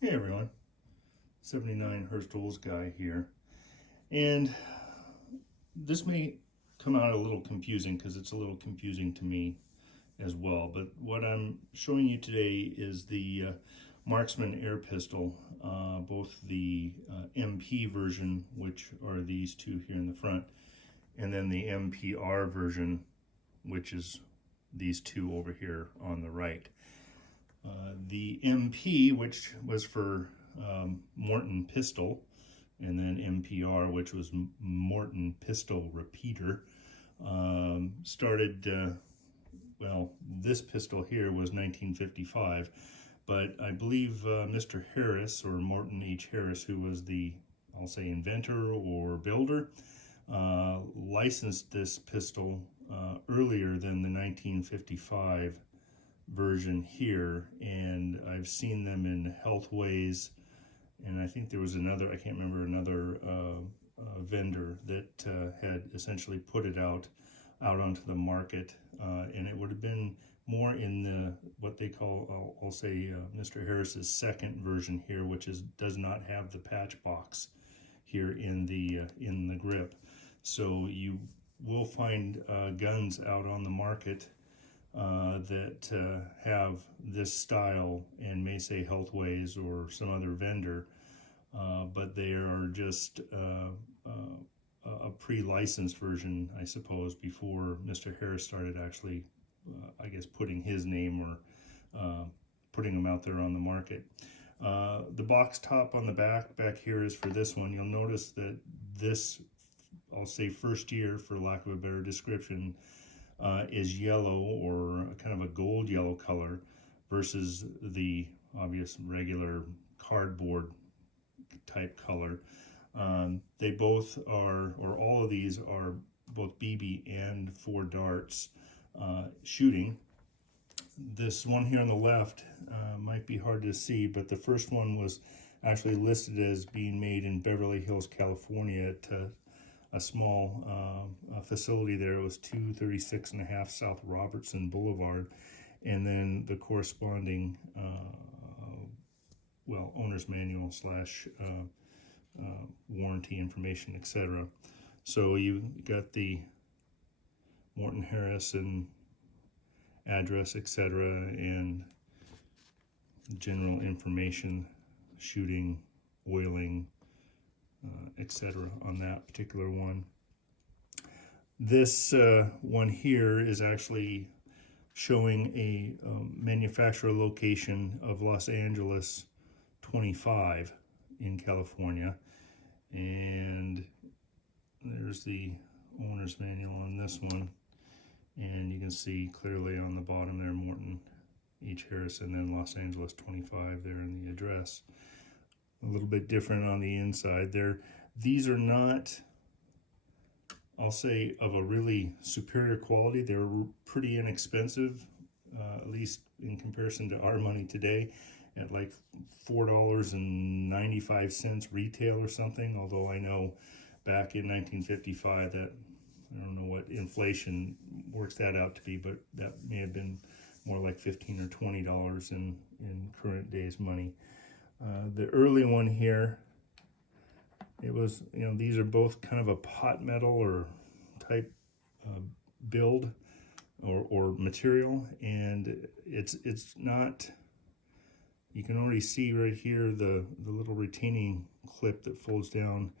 Hey everyone, 79 Herstol's guy here. And this may come out a little confusing because it's a little confusing to me as well. But what I'm showing you today is the Marksman air pistol, both the MP version, which are these two here in the front, and then the MPR version, which is these two over here on the right. The MP, which was for Morton pistol, and then MPR, which was Morton pistol repeater, started, well, this pistol here was 1955, but I believe Mr. Harris, or Morton H. Harris, who was the, I'll say, inventor or builder, licensed this pistol earlier than the 1955 version here, and I've seen them in Healthways, and I think there was another, I can't remember, another vendor that had essentially put it out onto the market, and it would have been more in the what they call, I'll say, Mr. Harris's second version here, which does not have the patch box here in the grip. So you will find guns out on the market that have this style and may say Healthways or some other vendor, but they are just a pre-licensed version, I suppose, before Mr. Harris started actually, I guess, putting his name or putting them out there on the market. The box top on the back here is for this one. You'll notice that this, I'll say first year for lack of a better description, is yellow, or kind of a gold yellow color, versus the obvious regular cardboard type color. They both are, or all of these are, both BB and 4 darts shooting. This one here on the left might be hard to see, but the first one was actually listed as being made in Beverly Hills, California, at a small facility there. It was 236.5 South Robertson Boulevard, and then the corresponding well, owner's manual slash warranty information, etc. So you got the Morton Harris and address, etc., and general information, shooting, oiling, etc. on that particular one. This one here is actually showing a manufacturer location of Los Angeles 25 in California, and there's the owner's manual on this one, and you can see clearly on the bottom there Morton H. Harris, and then Los Angeles 25 there in the address. A little bit different on the inside there. These are not, I'll say, of a really superior quality. They're pretty inexpensive, at least in comparison to our money today, at like $4.95 retail or something. Although I know back in 1955 that, I don't know what inflation works that out to be, but that may have been more like $15 or $20 in current days money. The early one here, it was, you know, these are both kind of a pot metal or type build or material, and it's not, you can already see right here the little retaining clip that folds down.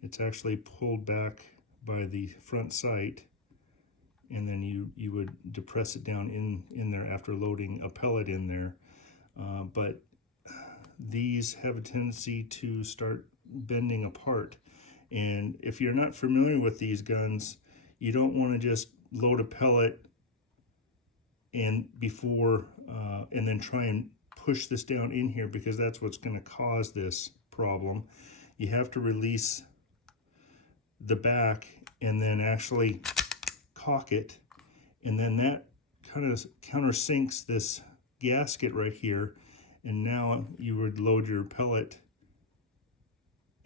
It's actually pulled back by the front sight, and then you would depress it down in there after loading a pellet in there. But these have a tendency to start bending apart, and if you're not familiar with these guns, you don't want to just load a pellet and and then try and push this down in here, because that's what's going to cause this problem. You have to release the back and then actually cock it, and then that kind of countersinks this gasket right here, and now you would load your pellet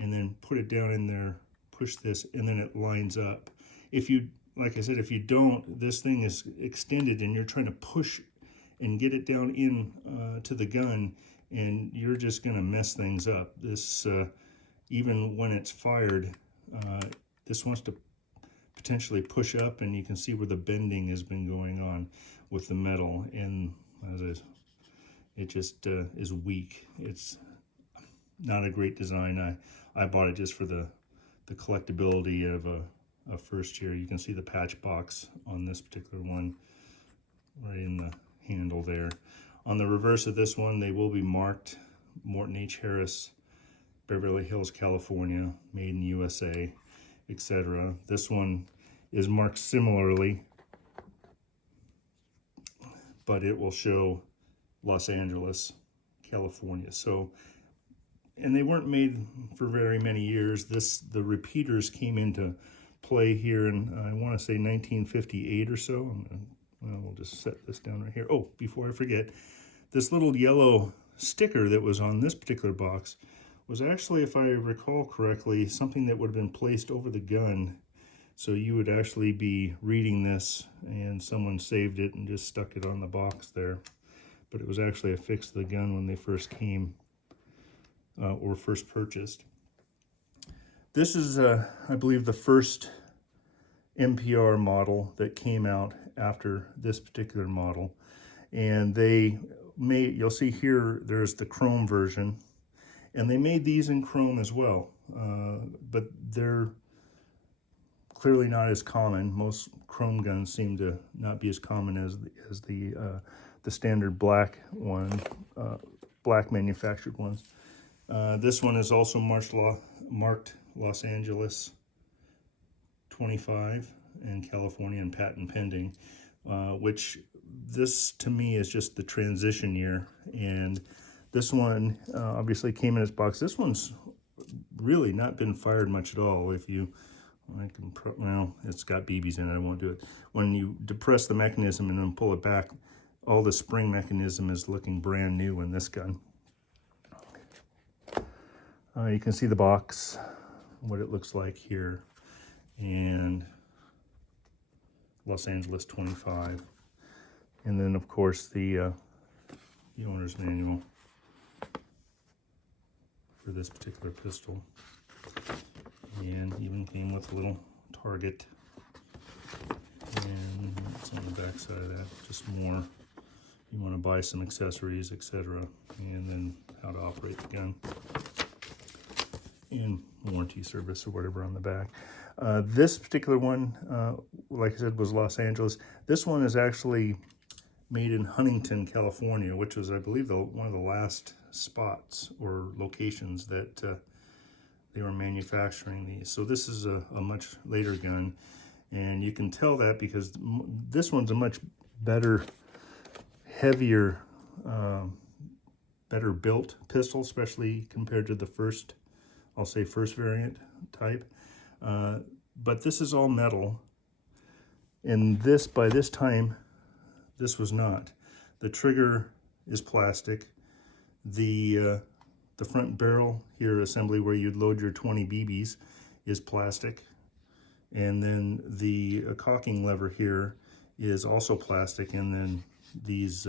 and then put it down in there, push this, and then it lines up. If you, like I said, if you don't, this thing is extended and you're trying to push and get it down in to the gun, and you're just going to mess things up. This, even when it's fired, this wants to potentially push up, and you can see where the bending has been going on with the metal, and it just is weak. It's not a great design. I bought it just for the collectability of a first year. You can see the patch box on this particular one right in the handle there. On the reverse of this one, they will be marked Morton H. Harris, Beverly Hills, California, made in USA, etc. This one is marked similarly, but it will show Los Angeles, California. So, and they weren't made for very many years. The repeaters came into play here in, I want to say 1958 or so. Well, we'll just set this down right here. Oh, before I forget, this little yellow sticker that was on this particular box was actually, if I recall correctly, something that would have been placed over the gun. So you would actually be reading this, and someone saved it and just stuck it on the box there. But it was actually affixed to the gun when they first came or first purchased. This is, I believe, the first MPR model that came out after this particular model. And they made, you'll see here, there's the chrome version. And they made these in chrome as well. But they're clearly not as common. Most chrome guns seem to not be as common as the standard black one, black manufactured ones. This one is also marked Los Angeles 25 and California and patent pending, which this to me is just the transition year. And this one obviously came in its box. This one's really not been fired much at all. If you, well, it's got BBs in it, I won't do it. When you depress the mechanism and then pull it back, all the spring mechanism is looking brand new in this gun. You can see the box, what it looks like here, and Los Angeles 25. And then, of course, the owner's manual for this particular pistol. And even came with a little target. And it's on the back side of that, just more. You want to buy some accessories, etc. And then how to operate the gun. And warranty service or whatever on the back. This particular one, like I said, was Los Angeles. This one is actually made in Huntington, California, which was, I believe, one of the last spots or locations that they were manufacturing these. So this is a much later gun, and you can tell that because this one's a much better, heavier, better built pistol, especially compared to the first, I'll say first variant type. But this is all metal, and this, by this time, this was not. The trigger is plastic. The front barrel here assembly where you'd load your 20 BBs is plastic. And then the cocking lever here is also plastic, and then these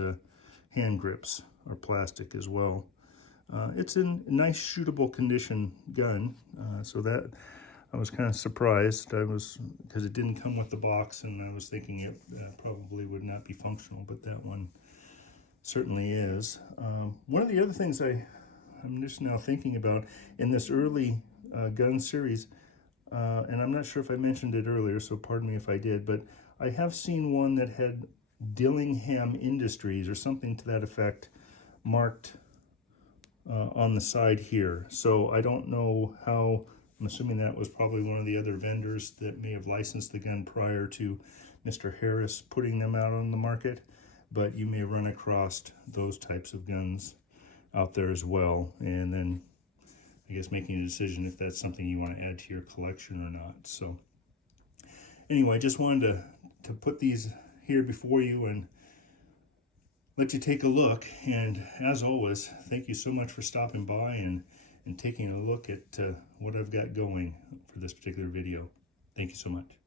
hand grips are plastic as well. It's in nice shootable condition gun, so that I was kind of surprised. Because it didn't come with the box, and I was thinking it probably would not be functional, but that one certainly is. One of the other things I'm just now thinking about in this early gun series, and I'm not sure if I mentioned it earlier, so pardon me if I did, but I have seen one that had Dillingham Industries or something to that effect marked on the side here. So I don't know how, I'm assuming that was probably one of the other vendors that may have licensed the gun prior to Mr. Harris putting them out on the market, but you may run across those types of guns out there as well, and then I guess making a decision if that's something you want to add to your collection or not. So anyway, I just wanted to put these here before you and let you take a look. And as always, thank you so much for stopping by and taking a look at what I've got going for this particular video. Thank you so much.